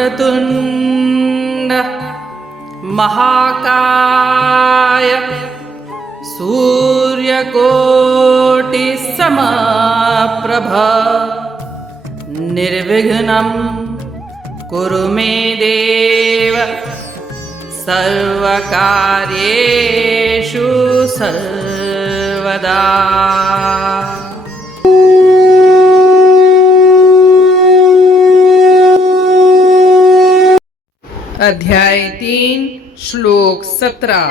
वक्रतुण्ड महाकाय सूर्यकोटिसमप्रभ निर्विघ्नं कुरु मे देव सर्वकार्येषु सर्वदा। अध्याय 3 श्लोक 17।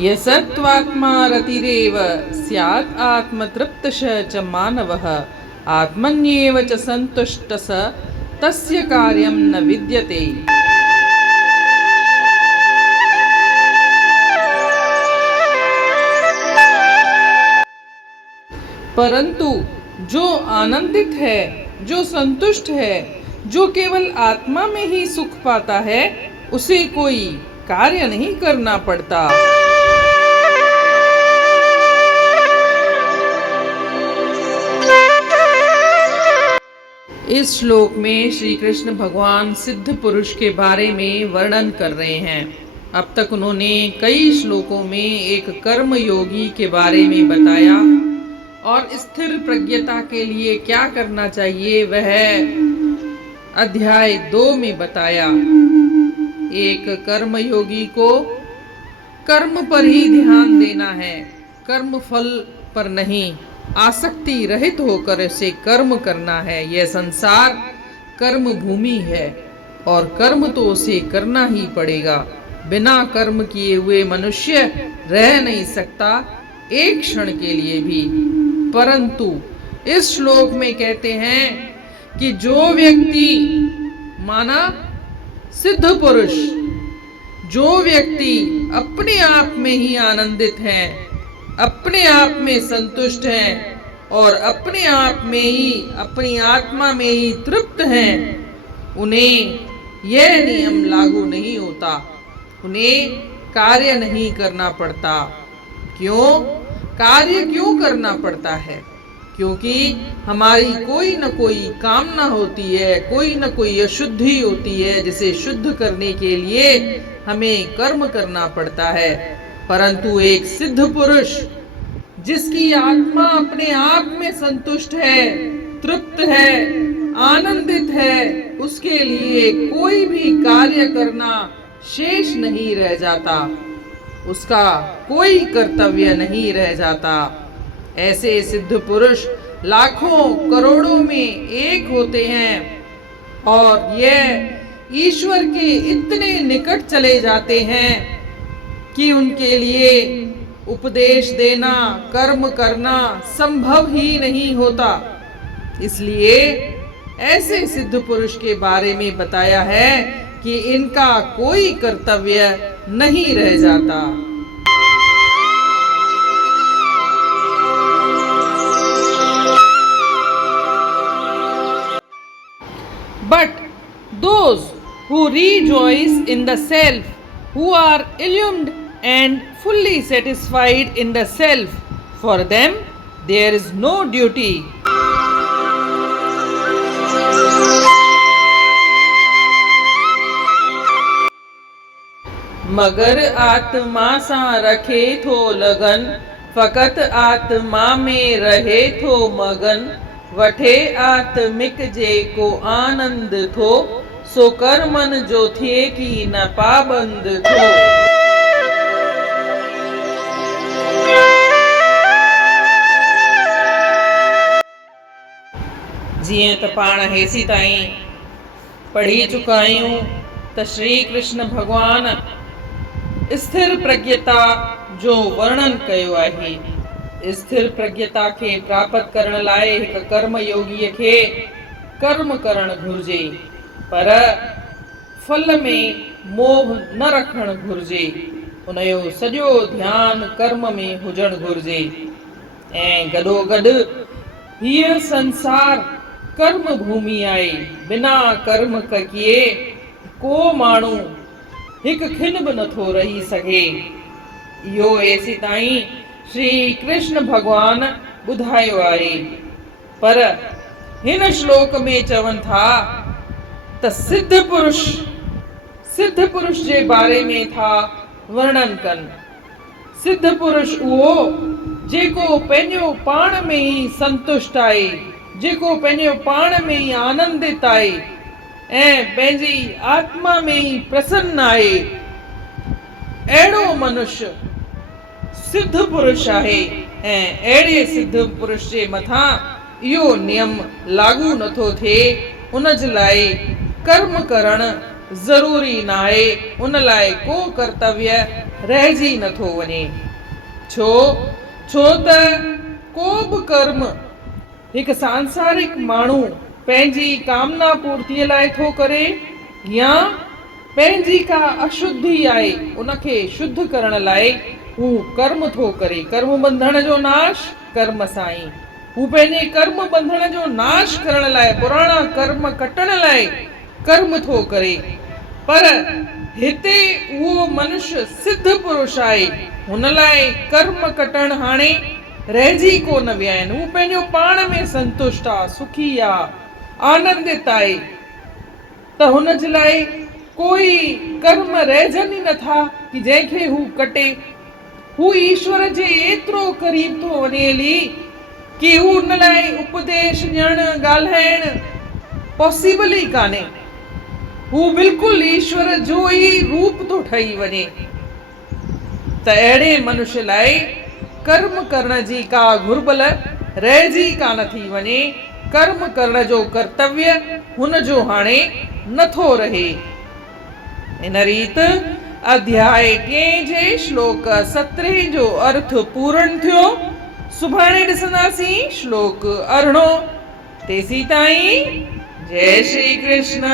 यस्त्वात्मा रतिरेव स्यात् आत्मतृप्तः च मानवः आत्मन्येव च सन्तुष्टः तस्य कार्यं न विद्यते। परंतु जो आनंदित है, जो संतुष्ट है, जो केवल आत्मा में ही सुख पाता है, उसे कोई कार्य नहीं करना पड़ता। इस श्लोक में श्री कृष्ण भगवान सिद्ध पुरुष के बारे में वर्णन कर रहे हैं। अब तक उन्होंने कई श्लोकों में एक कर्म योगी के बारे में बताया और स्थिर प्रज्ञता के लिए क्या करना चाहिए वह अध्याय 2 में बताया। एक कर्म योगी को कर्म पर ही ध्यान देना है, कर्म फल पर नहीं। आसक्ति रहित होकर इसे कर्म करना है। यह संसार कर्म भूमि है और कर्म तो उसे करना ही पड़ेगा। बिना कर्म किए हुए मनुष्य रह नहीं सकता एक क्षण के लिए भी। परंतु इस श्लोक में कहते हैं कि जो व्यक्ति माना सिद्ध पुरुष, जो व्यक्ति अपने आप में ही आनंदित है, अपने आप में संतुष्ट है और अपने आप में ही, अपनी आत्मा में ही तृप्त है, उन्हें यह नियम लागू नहीं होता, उन्हें कार्य नहीं करना पड़ता। क्यों? कार्य क्यों करना पड़ता है? क्योंकि हमारी कोई न कोई कामना होती है, कोई न कोई अशुद्धि होती है, जिसे शुद्ध करने के लिए हमें कर्म करना पड़ता है। परंतु एक सिद्ध पुरुष जिसकी आत्मा अपने आप में संतुष्ट है, तृप्त है, आनंदित है, उसके लिए कोई भी कार्य करना शेष नहीं रह जाता, उसका कोई कर्तव्य नहीं रह जाता। ऐसे सिद्ध पुरुष लाखों करोड़ों में एक होते हैं और यह ईश्वर के इतने निकट चले जाते हैं कि उनके लिए उपदेश देना, कर्म करना संभव ही नहीं होता। इसलिए ऐसे सिद्ध पुरुष के बारे में बताया है कि इनका कोई कर्तव्य नहीं रह जाता। But those who rejoice in the self, who are illumined and fully satisfied in the self, for them there is no duty. मगर आत्मा सा रखे थो लगन, फकत आत्मा में रहे थो मगन, वठे आत्मिक जे को आनंद थो, सो कर मन जो थे की न पाबंद थो। जीअं त पाण हेसी ताईं पढ़ी चुका आहियूं त श्री कृष्ण भगवान स्थिर प्रज्ञता जो वर्णन कयो आहे। स्थिर प्रज्ञता खे प्राप्त करण लाइ हिक कर्म योगीअ खे कर्म करण घुर्जे, पर फल में मोह न रखण घुर्जे। उनजो सॼो ध्यानु कर्म में हुजण घुर्जे। ऐं गॾोगॾु हीअ संसार कर्म भूमि आहे। बिना कर्म किए को माण्हू हिकु खिन बि नथो रही सघे। इहो एसी ताईं श्री कृष्ण भगवान ॿुधायो आहे। पर हिन श्लोक में चवनि था त सिद्ध पुरुष जे बारे में था वर्णन कनि। सिद्ध पुरुष उहो जेको पंहिंजो पाण में ई संतुष्ट आहे, जेको पंहिंजो पाण में ई आनंदित आहे ऐं पंहिंजी आत्मा में ई प्रसन्न आहे, अहिड़ो मनुष्य सिद्ध पुरुष आहे। ऐं अहिड़े सिद्ध पुरुष जे मथां इहो नियम लागू नथो थिए, उन जे लाइ कर्म करणु ज़रूरी न आहे, उन लाइ को कर्तव्य रहिजी नथो वञे। छो त को बि कर्म हिकु सांसारिक माण्हू पंहिंजी कामना पूर्तीअ लाइ थो करे या पंहिंजी का अशुद्धि आहे उनखे शुद्ध करण लाइ हू कर्म थो करे। कर्म बंधन जो नाश कर्म सां ई, हू पंहिंजे कर्म बंधन जो नाश करण लाइ, पुराणा कर्म कटण लाइ कर्म थो करे। पर हिते उहो मनुष्य सिद्ध पुरुष आहे, हुन लाइ कर्म कटण हाणे रहिजी कोन विया आहिनि। हू पंहिंजो पाण में संतुष्ट आहे, सुखी आहे, आनंदित आहे, त हुन जे लाइ कोई कर्म रहिजनि ई नथा कि जंहिंखे हू कटे। हू ईश्वर जे एतिरो क़रीब थो वञे हली कि हू हुन लाइ उपदेश ॾियणु, ॻाल्हाइणु पॉसिबल ई कान्हे। हू बिल्कुलु ईश्वर जो ई रूप थो ठही वञे। त अहिड़े मनुष्य लाइ कर्म करण जी का घुर्बल रहिजी कान थी वञे। कर्म करण जो कर्तव्य हुन जो हाणे नथो रहे। इन रीत अध्याय 10 जे श्लोक 17 जो अर्थ पूर्ण थियो। सुभाणे ॾिसंदासीं श्लोक 18। तेसीं ताईं जय श्री कृष्ण।